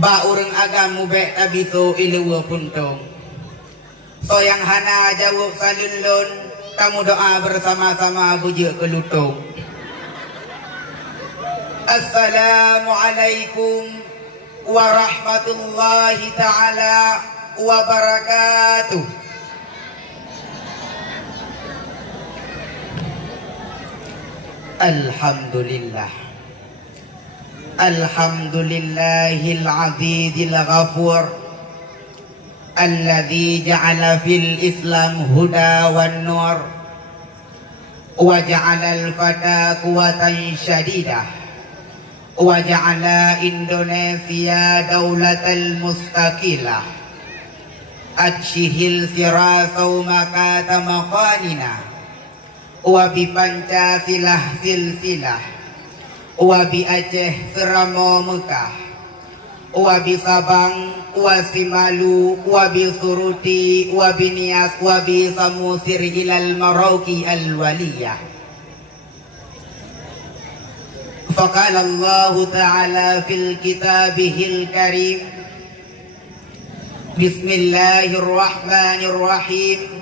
ba urang agam mubek tabiso ilewa puntung. So yang hana jawab salunlun, kamu doa bersama-sama bujuk ke lutung. Assalamualaikum warahmatullahi ta'ala wabarakatuh. Alhamdulillah. Alhamdulillahil azizil ghafur alladzi ja'ala fil islam huda wan nur wa ja'ala al fata quwwatan syadidah wa ja'ala Indonesia daulatal mustaqilah adshihil sirasau makata maqanina wa bi Pancasilah silsilah wa bi Aceh Seramo Mekah wa bi Sabang wa Simalu wa bi Suruti wa bi Nias wa bi Samusir ilal Marauki al-Waliyah. Faqala Allah Ta'ala fil kitabihil karim, Bismillahirrahmanirrahim,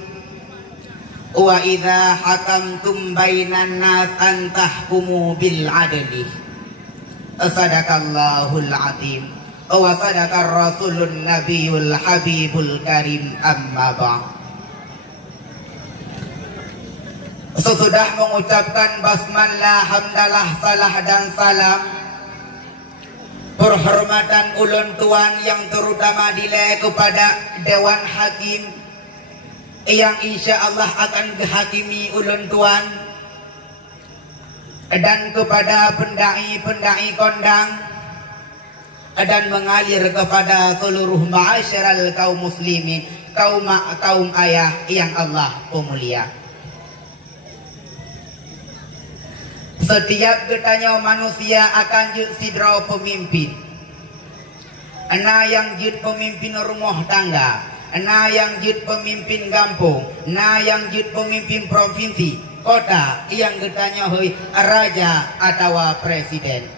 wa idza hakamtum bainan nas an tahkumu bil adli. Sadaqallahul azim wa sadaqar rasulun nabiyul habibul karim, amma ba'd. Sesudah mengucapkan basmalah, hamdalah, salah dan salam, penghormatan ulun tuan yang terutama dile kepada Dewan Hakim yang insya Allah akan menghakimi ulun tuan, dan kepada pendai-pendai kondang, dan mengalir kepada seluruh ma'asyiral kaum muslimin, kaum ayah yang Allah pemulia. Setiap getanya manusia akan jut sidra pemimpin. Ana yang jut pemimpin rumah tangga, ana yang jut pemimpin kampung, ana yang jut pemimpin provinsi, kota, yang getanya hoi raja atau presiden.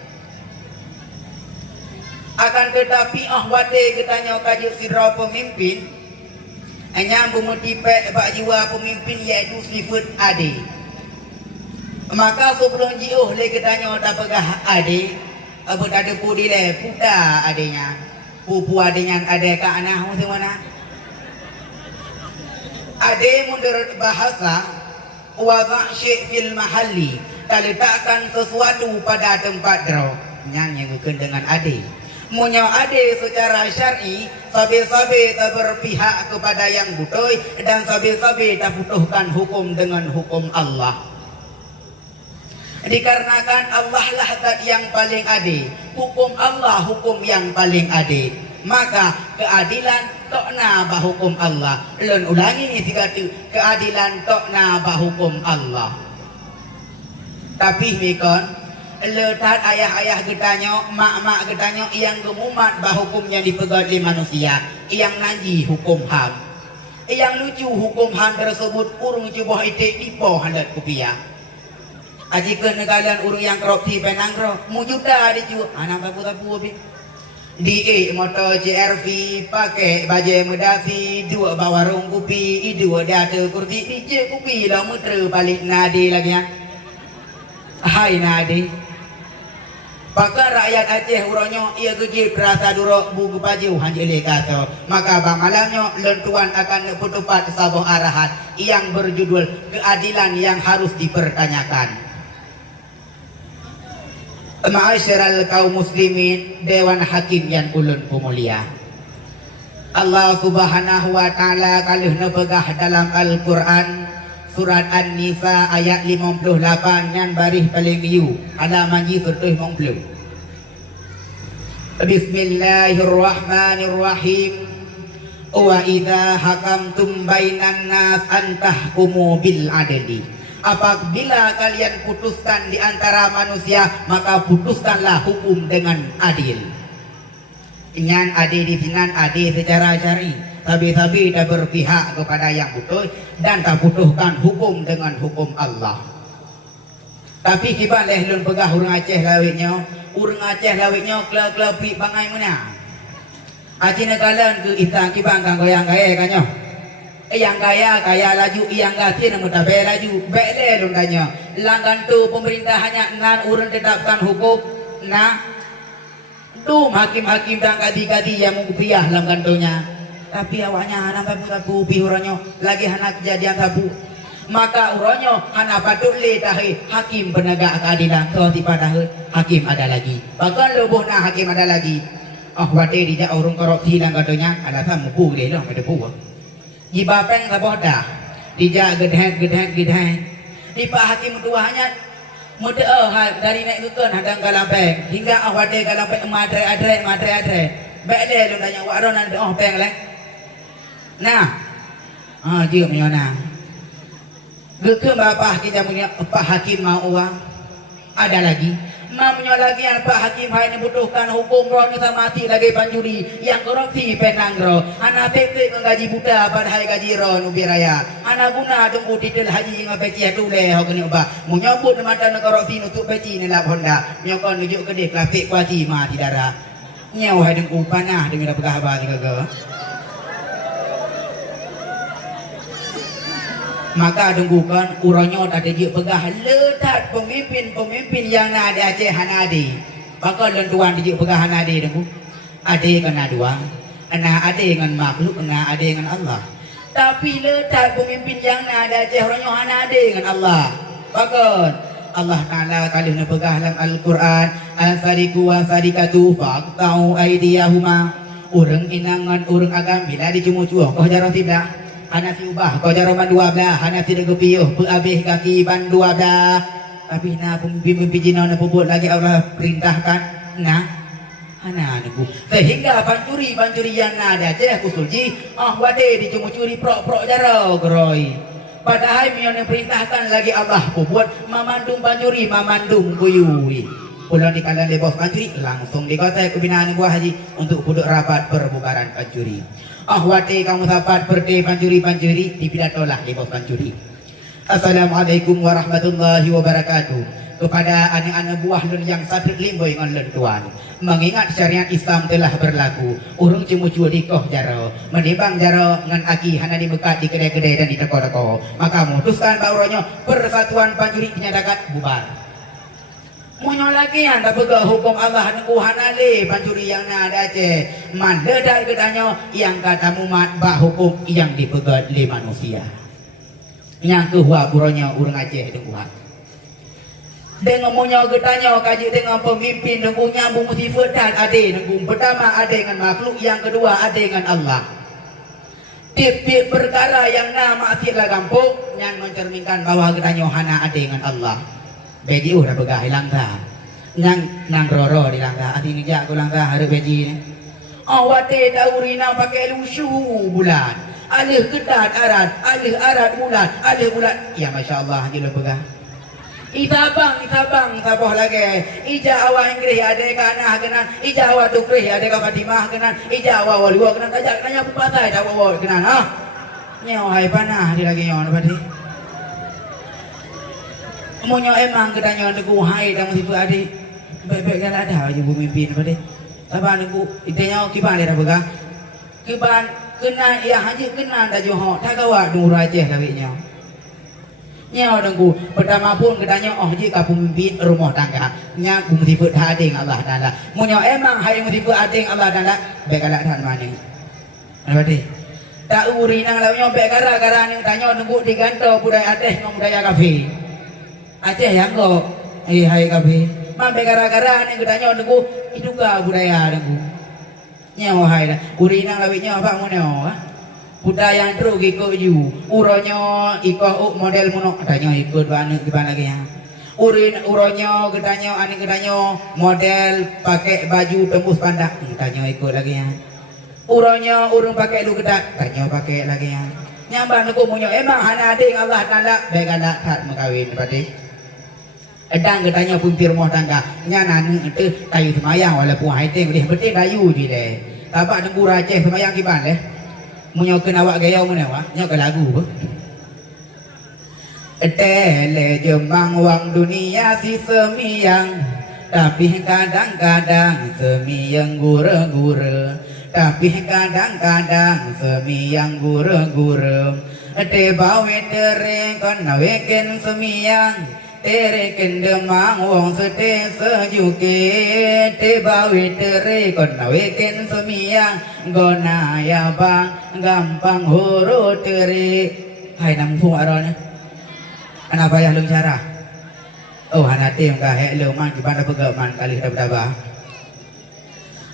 Akan tetapi ahwate getanya kajut sidra pemimpin, hanya bumutipe bak jiwa pemimpin iaitu sifat adil. Maka sebelum jiuh le ketanya tak pegah ade, apa tak ada pu dile puda adenya, pupu adenya ade ka anak macam mana? Ade menurut bahasa wada' syai' fil mahalli, letakkan sesuatu pada tempat draw, nyanyi dengan ade. Munya ade secara syar'i, sabe-sabe tak berpihak kepada yang butuh, dan sabe-sabe tak butuhkan hukum dengan hukum Allah. Dikarenakan Allah lah zat yang paling adil, hukum Allah hukum yang paling adil, maka keadilan tokna bah hukum Allah. Lun ulangi ni tiga tu, keadilan tokna bah hukum Allah. Tapi mikon letat ayah-ayah getanya, mak-mak getanya yang gemumat bah hukumnya dipegang oleh manusia, yang naji hukum ham, yang lucu hukum ham tersebut urung cuba itik tipu handat kupiah. Ajika negalian urung yang kerok ti penangro mujuda di cu anak tapu-tapu habis di motor CRV pakai baju medasi, dua bawa warung kopi, dua dia ada kursi di je kopi lah muter balik nadi lagi ya. Hai nadi. Pakar rakyat Aceh urangnya ia gejil perasa durok buku baju hanjele kata. Maka bang malamnya lentuan akan putupat sabung arahan yang berjudul keadilan yang harus dipertanyakan. Ma'asyiral kaum muslimin, Dewan Hakim yang ulun pemulia, Allah Subhanahu wa taala kalih nepegah dalam Al-Qur'an surat An-Nisa ayat 58 yang barih paling yu halaman 50. Bismillahirrahmanirrahim. Wa idza hakamtum bainan nas an tahkumu bil adli. Apabila kalian putuskan di antara manusia, maka putuskanlah hukum dengan adil. Dengan adil di sini adil secara syar'i, tapi tak berpihak kepada yang betul dan tak butuhkan hukum dengan hukum Allah. Tapi kiban leh lun pegah urang Aceh lawitnya kelap-kelapik bangai mana. Aci nagalan ke itang kibang kang goyang gaya kanyo. Yang kaya laju, yang gati namun tak bayar laju. Baiklah dong kanyo. Langgan tu pemerintah hanya nan urun tetapkan hukum. Nah, tu hakim-hakim dan gadi-gadi yang mengupiyah dalam kantonya. Tapi awaknya anak tabu pihuranyo lagi anak kejadian tabu. Maka uronyo hana patut le tahi hakim penegak keadilan. Kau tiba tahu hakim ada lagi. Bahkan lebuh na hakim ada lagi. Oh wate dijak urung korupsi lang katanya ada sama pu dia lah pada pu. Di bapeng sabah dah. Dijak gedhet. Di pak hakim tuahnya muda dari naik tukun hadang kalampeng hingga wate kalampeng matre. Baiklah lu tanya waron ada peng leh. Nah. Dia menyona. Gekem bapa kita punya pak hakim mau uang. Ada lagi. Mamnya lagi yang Pak Hakim hai butuhkan hukum roh sama mati lagi panjuri yang korupsi penang roh. Ana tete gaji buta padahal gaji roh nubi raya. Ana guna tunggu titel haji yang peci tule ho kene ba. Mu nyambut mata korupsi nutuk peci ni lap Honda. Nyokon nujuk kedek klapik kuati mati darah. Nyau hai dengku panah demi pegah ba tiga. Maka denggukan uranyo ada dia pegah ledat pemimpin yang ada Aceh Hanadi. Maka lentuan dia pegah Hanadi dengku. Ade kena dua, ada dengan makhluk, ada dengan Allah. Tapi ledat pemimpin yang ada Aceh uranyo Hanadi dengan Allah. Bahkan Allah Taala kali nak pegah dalam Al-Quran, al-sariqu wa sariqatu faqta'u aydiyahuma. Urang inangan urang agam bila dicumuh-cuh kau jarang tiblah. Hana si ubah kau jaroman 12 hana si degepiyuh beabih kaki ban 12 tapi na pemimpin jino na puput lagi Allah perintahkan nah hana nunggu sehingga pancuri yang ada Aceh kusulji wade dicuri prok jaro geroi padahal yang perintahkan lagi Allah puput mamandung pancuri mamandung kuyui pulau di kalan lebos pancuri langsung di kota kebinaan buah haji untuk duduk rapat perbubaran pancuri. Wate kamu sahabat berde pancuri di pidatolah di bos pancuri. Assalamualaikum warahmatullahi wabarakatuh. Kepada anak-anak buah lun yang sadar limboy ngon lun tuan. Mengingat syariat Islam telah berlaku. Urung cemucu di koh jaro. Menimbang jaro ngan aki hana di mekat di kedai-kedai dan di toko-toko. Maka memutuskan bauronyo persatuan pancuri dinyatakan bubar. Munyo lagi yang tak pegang hukum Allah nengku hanale pancuri yang ada Aceh. Mana dah kedanyo yang kata mumat bah hukum yang dipegang oleh manusia. Yang kehuah buronyo urang Aceh dengkuhan. Dengan munyo kedanyo kaji dengan pemimpin nengku nyambung musifat dan ada nengku. Pertama ada dengan makhluk, yang kedua ada dengan Allah. Tip-tip perkara yang nama akhirlah gampuk yang mencerminkan bahwa kedanyo hana ada dengan Allah. Beji dah pegah hilang dah. Nang roro di langkah. Ati ngejak ku langkah hari beji ni. Wate daurina pakai lusu bulan. Alih kedat arat bulan. Ya Masya Allah je lah pegah. Itabang tabah lagi. Ija awak Inggeris ada kanah kenan. Ija awak Tukris ada ka Fatimah kenan. Ija awak Walua kenan. Tajak nanya apa pasal tak awak kenan. Nyawa hai panah dia lagi nyawa padi. Munyo emang kedanya nengku hai dan mesti adik baik-baik kan ada aja pemimpin pada apa nengku itanya kiban dia pegang kiban kena ya haji kena dah johor tak kawa nur Aceh lawiknya nyawa nengku pertama pun kedanya jika pemimpin rumah tangga nya mesti ading Allah Taala munyo emang hai mesti ading Allah Taala baik kalak tan mana apa dia tak uri nang lawiknya baik gara-gara ning tanya nengku digantau budaya Aceh ngom budaya kafe Aceh yang kok, hai kabe. Mampai gara-gara ni ketanya nengku itu ga budaya nengku. Nyawa hai dah. Urinang lawiknya apa mono? Budaya yang terus ikut ju. Uronyo ikut model mono. Katanya ikut bana gimana lagi ya? Uronyo ketanya model pakai baju tembus pandak. Katanya ikut lagi ya. Uronyo urung pakai lu kedat. Katanya pakai lagi ya. Nyambang nengku munyo emang hana ading Allah Taala baik ada tak mengkawin pada. Edang ketanya pumpir rumah tangga nyanan itu kayu semayang walaupun haiteng boleh betul kayu je deh tapak nengku Aceh semayang kiban deh munyo kena awak gaya mana wah nyo ke lagu apa tele jembang wang dunia si semiyang tapi kadang-kadang semiyang gura-gura Tapi kadang-kadang semiyang gurem-gurem Te bawe tere kon naweken semiyang Tere kendemang wong sete sejuke Te bawe tere kon naweken semiyang Gona ya bang gampang huru tere Hai nang pung arone Anak bayah lu cara Oh anak tim kah hek lu man gimana pegaman kali dah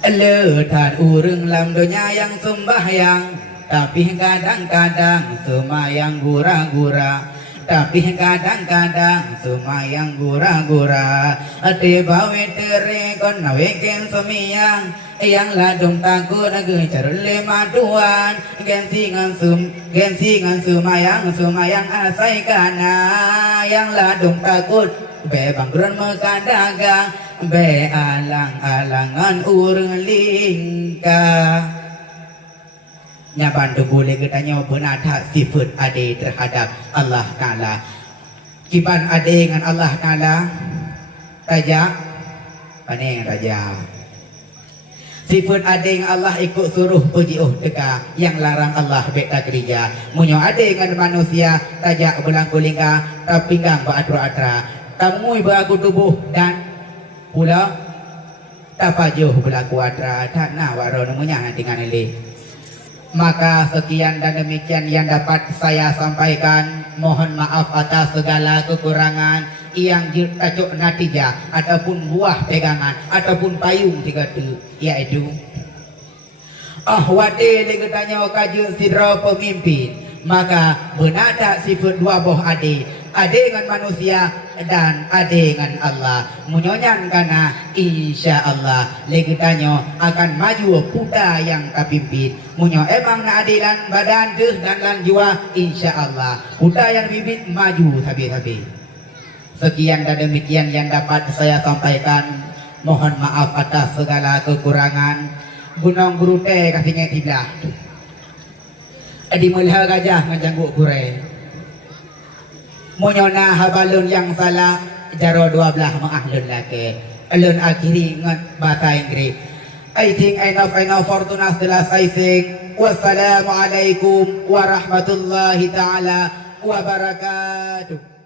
Letan urung lam dunia yang sembahyang Tapi kadang-kadang semayang gura-gura Tapi kadang-kadang semayang gura-gura Ate bawe tere kon naweken semiyang Yang ladung takut gecar lima tuan Gensi ngan semayang asai kana Yang ladung takut be bangkrut mekadagang be alang-alangan urang lingka nyaban tu boleh katanya benar tak sifat ade terhadap Allah Ta'ala kiban ade dengan Allah Ta'ala raja paning raja sifat ade dengan Allah ikut suruh ujiuh teka yang larang Allah beta kerja munyo ade dengan manusia raja belang kulingka tapinggang ba'atra-atra tamui beraku tubuh dan pula tapajuh berlaku adra tak nak waro namanya dengan ini maka sekian dan demikian yang dapat saya sampaikan mohon maaf atas segala kekurangan yang tajuk natijah ataupun buah pegangan ataupun payung tiga tu iaitu wate legetanya kaju sidra pemimpin maka benar tak sifat dua boh ade dengan manusia dan ade dengan Allah munyonyan kana insya Allah legetanya akan maju puta yang kapimpin munyo emang na adilan badan deh dan lan jiwa insya Allah puta yang bibit maju habis-habis sekian dan demikian yang dapat saya sampaikan mohon maaf atas segala kekurangan gunung guru teh kasihnya tiblah di mulha gajah ngajanggu kurai Munyona habalun yang salah jaro 12 mengahlun laki alun akhiri ngat bahasa Inggris I think I know for tunas jelas I think wassalamualaikum warahmatullahi ta'ala wabarakatuh